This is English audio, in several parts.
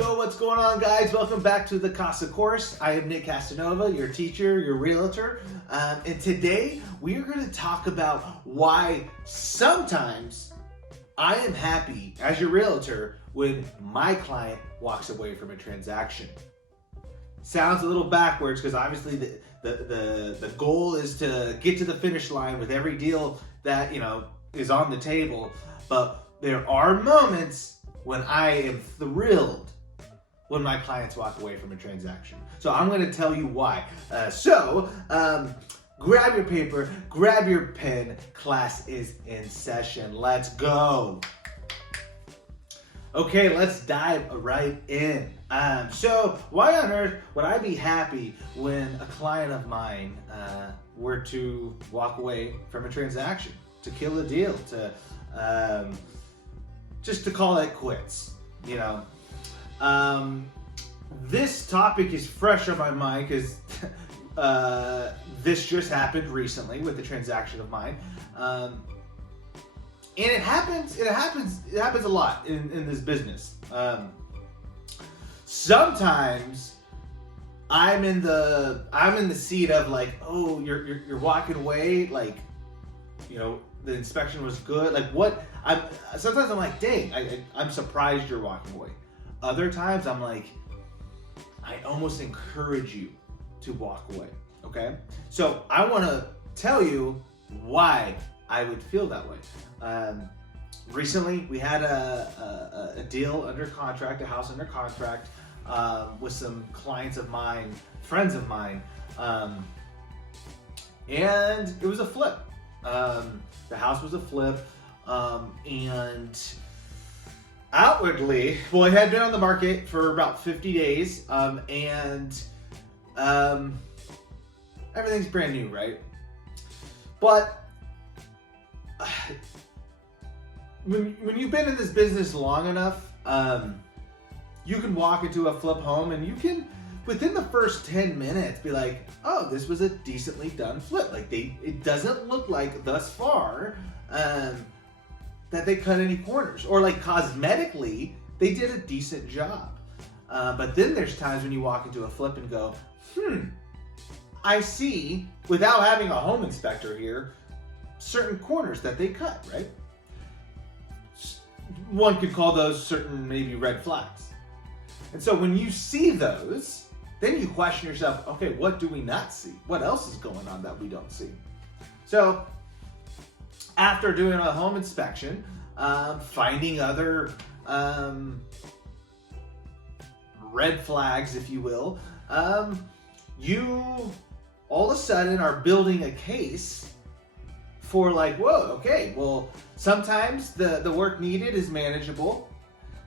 Yo, what's going on, guys? Welcome back to the CASA Course. I am Nick Casanova, your teacher, your realtor. And today we are going to talk about why sometimes I am happy as your realtor when my client walks away from a transaction. Sounds a little backwards because obviously the goal is to get to the finish line with every deal that, is on the table. But there are moments when I am thrilled when my clients walk away from a transaction. So I'm going to tell you why. Grab your paper, grab your pen. Class is in session. Let's go. Okay, let's dive right in. So why on earth would I be happy when a client of mine were to walk away from a transaction, to kill a deal, to just to call it quits, This topic is fresh on my mind because this just happened recently with a transaction of mine. And it happens a lot in this business. Sometimes I'm in the seat of like, oh, you're walking away, like, the inspection was good. Like sometimes I'm like, dang, I'm surprised you're walking away. Other times I'm like, I almost encourage you to walk away. Okay? So I want to tell you why I would feel that way. Recently we had a deal under contract, a house under contract, with some clients of mine, friends of mine, and it was a flip. The house was a flip, and outwardly, well, it had been on the market for about 50 days, and everything's brand new, right? But when you've been in this business long enough, you can walk into a flip home and you can, within the first 10 minutes, be like, oh, this was a decently done flip. Like it doesn't look like thus far that they cut any corners, or like cosmetically, they did a decent job. But then there's times when you walk into a flip and go, I see, without having a home inspector here, certain corners that they cut, right? One could call those certain maybe red flags. And so when you see those, then you question yourself, okay, what do we not see? What else is going on that we don't see? So after doing a home inspection, finding other red flags, if you will, you all of a sudden are building a case for like, whoa, okay, well, sometimes the work needed is manageable.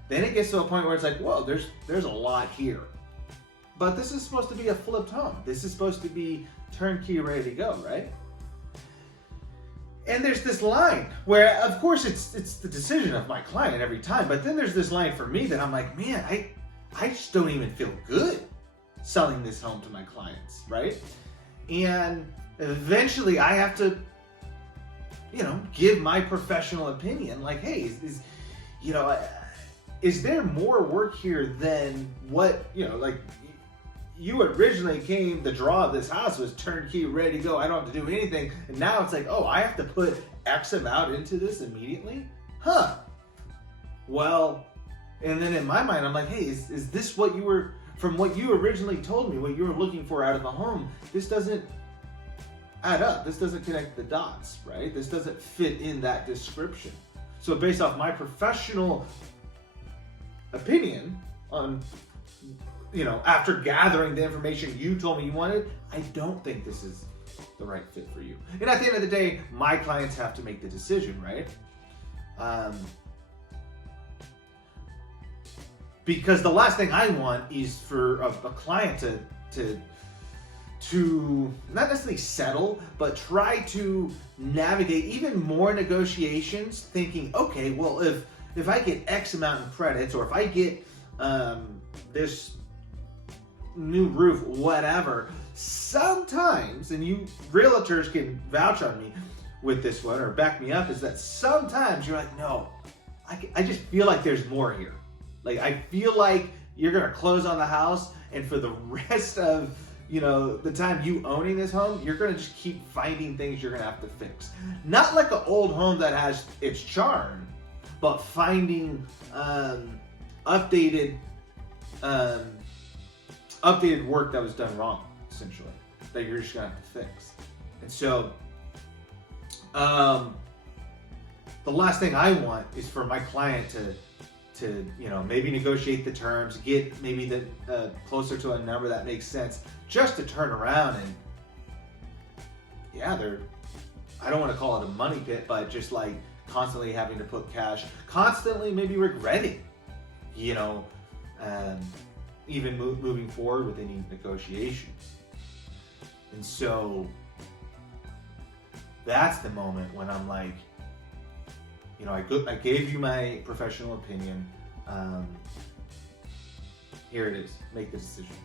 Then it gets to a point where it's like, whoa, there's a lot here. But this is supposed to be a flipped home. This is supposed to be turnkey, ready to go, right? And there's this line where, of course, it's the decision of my client every time. But then there's this line for me that I'm like, man, I just don't even feel good selling this home to my clients, right? And eventually I have to, give my professional opinion. Like, hey, is there more work here than what, like, you originally came, the draw of this house was turnkey, ready to go, I don't have to do anything, and now it's like, oh, I have to put X amount into this immediately? Well, and then in my mind, I'm like, hey, is this what you were, from what you originally told me, what you were looking for out of a home, this doesn't add up, this doesn't connect the dots, right? This doesn't fit in that description. So based off my professional opinion on, after gathering the information you told me you wanted, I don't think this is the right fit for you. And at the end of the day, my clients have to make the decision, right? Because the last thing I want is for a client to not necessarily settle, but try to navigate even more negotiations, thinking, okay, well, if I get X amount in credits, or if I get this new roof, whatever, sometimes, and you realtors can vouch on me with this one or back me up, is that sometimes you're like, no, I just feel like there's more here. Like, I feel like you're gonna close on the house, and for the rest of the time you owning this home, you're gonna just keep finding things you're gonna have to fix. Not like an old home that has its charm, but finding updated work that was done wrong, essentially, that you're just gonna have to fix. And so, the last thing I want is for my client to maybe negotiate the terms, get maybe the closer to a number that makes sense, just to turn around and I don't want to call it a money pit, but just like constantly having to put cash, constantly maybe regretting, even moving forward with any negotiations. And so that's the moment when I'm like, I gave you my professional opinion. Here it is. Make the decision.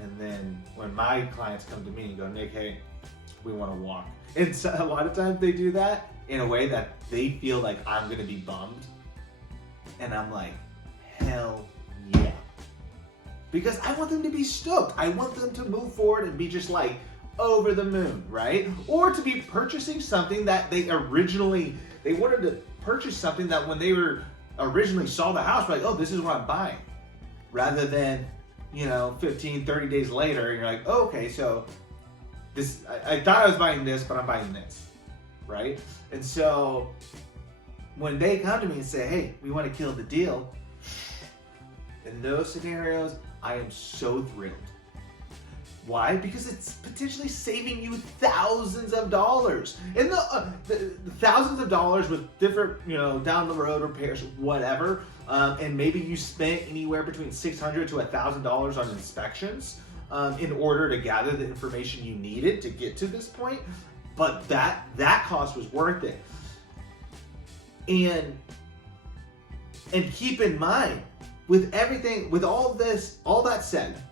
And then when my clients come to me and go, Nick, hey, we want to walk. And so a lot of times they do that in a way that they feel like I'm going to be bummed. And I'm like, hell yeah. Because I want them to be stoked. I want them to move forward and be just like over the moon, right? Or to be purchasing something that they wanted to purchase something that when they were originally saw the house, like, oh, this is what I'm buying. Rather than, 15, 30 days later, and you're like, oh, okay, so this, I thought I was buying this, but I'm buying this, right? And so when they come to me and say, hey, we want to kill the deal, in those scenarios, I am so thrilled. Why? Because it's potentially saving you thousands of dollars. And the thousands of dollars with different, down the road repairs, whatever. And maybe you spent anywhere between $600 to $1,000 on inspections in order to gather the information you needed to get to this point. But that cost was worth it. And keep in mind, with everything, with all that said,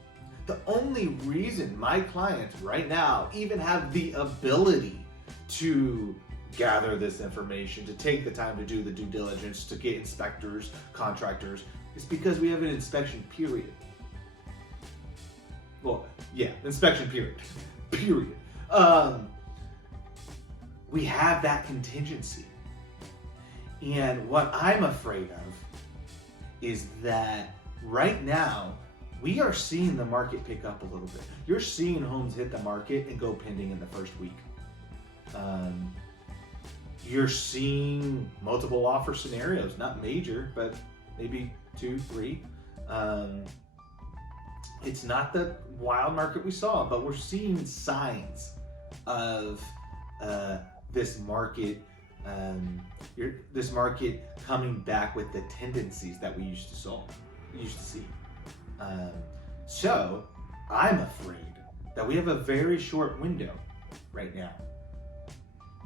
the only reason my clients right now even have the ability to gather this information, to take the time to do the due diligence, to get inspectors, contractors, is because we have an inspection period. Well, yeah, inspection period. Period. We have that contingency. And what I'm afraid of is that right now, we are seeing the market pick up a little bit. You're seeing homes hit the market and go pending in the first week. You're seeing multiple offer scenarios, not major, but maybe 2, 3. It's not the wild market we saw, but we're seeing signs of this market coming back with the tendencies that we used to see. So I'm afraid that we have a very short window right now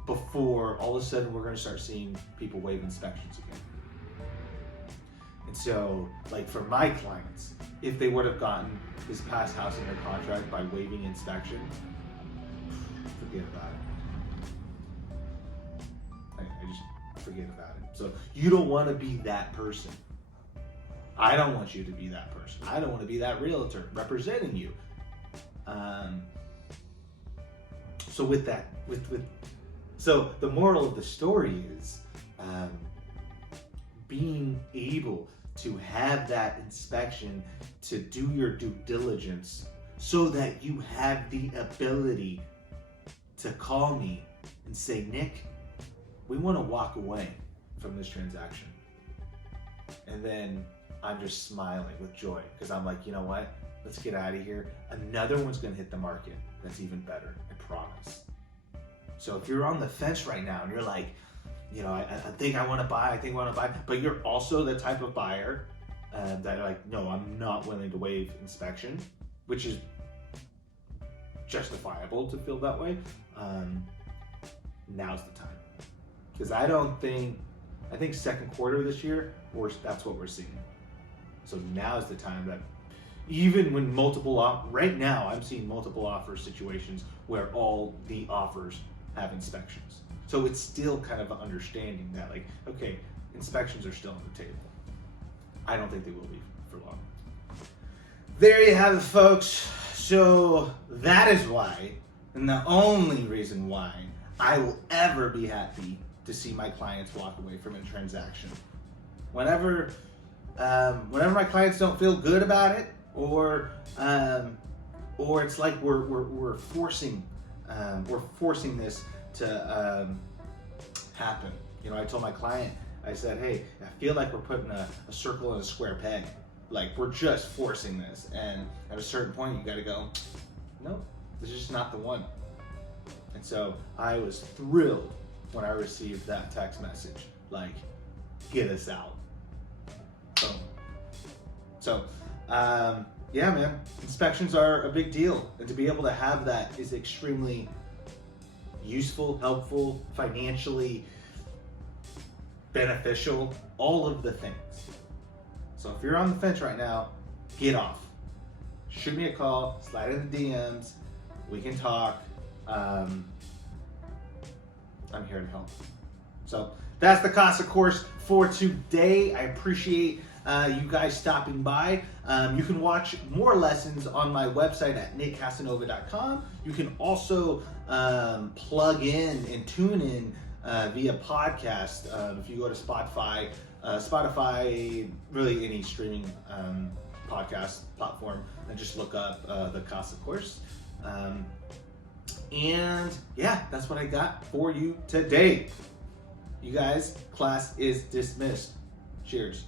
before all of a sudden we're going to start seeing people waive inspections again. And so, like, for my clients, if they would have gotten this past house under contract by waiving inspection, forget about it. I just forget about it. So you don't want to be that person. I don't want you to be that person. I don't want to be that realtor representing you. So with that, so the moral of the story is being able to have that inspection, to do your due diligence, so that you have the ability to call me and say, Nick, we want to walk away from this transaction. And then I'm just smiling with joy because I'm like, you know what? Let's get out of here. Another one's going to hit the market that's even better, I promise. So if you're on the fence right now and you're like, I think I want to buy, but you're also the type of buyer that are like, no, I'm not willing to waive inspection, which is justifiable to feel that way. Now's the time. Because I think second quarter this year, that's what we're seeing. So now's the time that even when right now I'm seeing multiple offer situations where all the offers have inspections. So it's still kind of an understanding that, like, okay, inspections are still on the table. I don't think they will be for long. there you have it, folks. So that is why, and the only reason why, I will ever be happy to see my clients walk away from a transaction. Whenever my clients don't feel good about it, or it's like we're forcing this to happen. I told my client, I said, hey, I feel like we're putting a circle in a square peg. Like, we're just forcing this. And at a certain point, you got to go, no, this is just not the one. And so I was thrilled when I received that text message, like, get us out. Boom. So, yeah, man, inspections are a big deal. And to be able to have that is extremely useful, helpful, financially beneficial, all of the things. So if you're on the fence right now, get off. Shoot me a call, slide in the DMs, we can talk. I'm here to help. So that's the CASA course for today. I appreciate you guys stopping by. You can watch more lessons on my website at nickcasanova.com. You can also plug in and tune in via podcast. If you go to Spotify, really any streaming podcast platform, and just look up the CASA course. And yeah, that's what I got for you today. You guys, class is dismissed. Cheers.